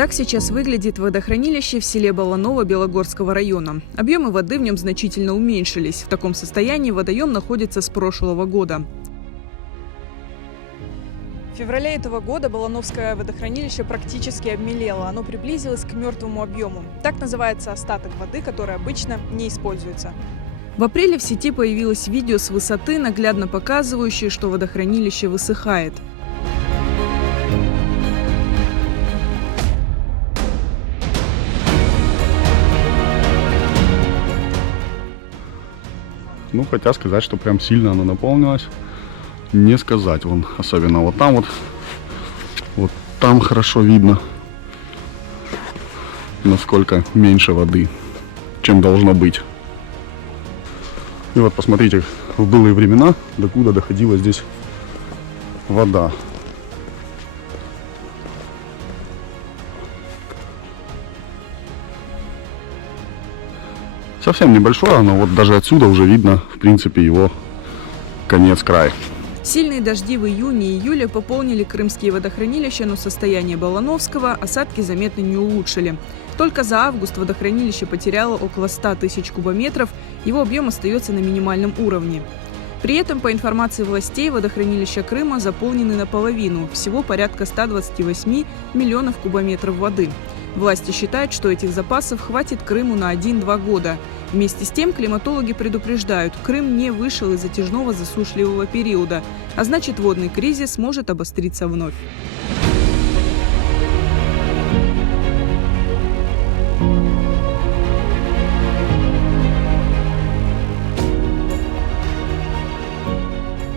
Так сейчас выглядит водохранилище в селе Баланово Белогорского района. Объемы воды в нем значительно уменьшились. В таком состоянии водоем находится с прошлого года. В феврале этого года Балановское водохранилище практически обмелело. Оно приблизилось к мертвому объему. Так называется остаток воды, который обычно не используется. В апреле в сети появилось видео с высоты, наглядно показывающее, что водохранилище высыхает. Ну, хотя сказать, что прям сильно оно наполнилось, не сказать. Вон, особенно вот там хорошо видно, насколько меньше воды, чем должно быть. И вот посмотрите, в былые времена, докуда доходила здесь вода. Совсем небольшое, но вот даже отсюда уже видно, в принципе, его конец-край. Сильные дожди в июне и июле пополнили крымские водохранилища, но состояние Балановского осадки заметно не улучшили. Только за август водохранилище потеряло около 100 тысяч кубометров, его объем остается на минимальном уровне. При этом, по информации властей, водохранилища Крыма заполнены наполовину, всего порядка 128 миллионов кубометров воды. Власти считают, что этих запасов хватит Крыму на 1-2 года. Вместе с тем климатологи предупреждают, Крым не вышел из затяжного засушливого периода, а значит водный кризис может обостриться вновь.